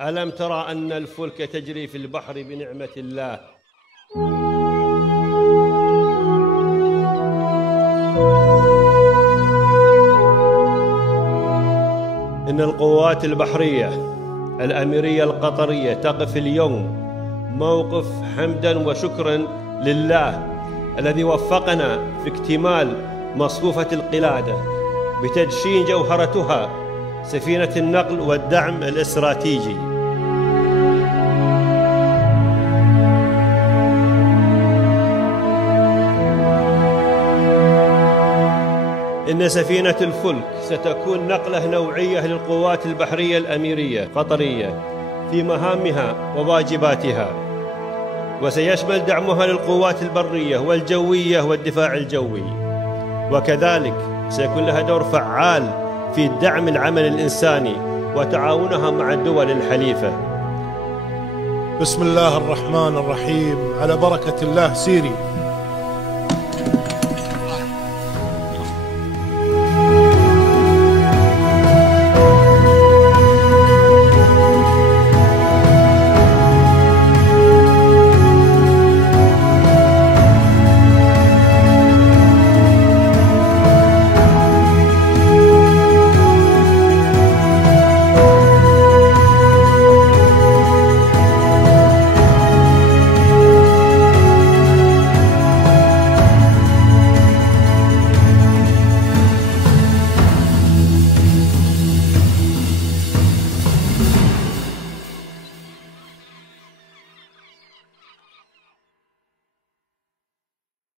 ألم ترى أن الفلك تجري في البحر بنعمة الله. إن القوات البحرية الأميرية القطرية تقف اليوم موقف حمدا وشكرا لله الذي وفقنا في اكتمال مصفوفة القلادة بتدشين جوهرتها سفينة النقل والدعم الاستراتيجي. إن سفينة الفلك ستكون نقلة نوعية للقوات البحرية الأميرية القطرية في مهامها وواجباتها، وسيشمل دعمها للقوات البرية والجوية والدفاع الجوي، وكذلك سيكون لها دور فعال في دعم العمل الإنساني وتعاونها مع الدول الحليفة. بسم الله الرحمن الرحيم، على بركة الله سيري.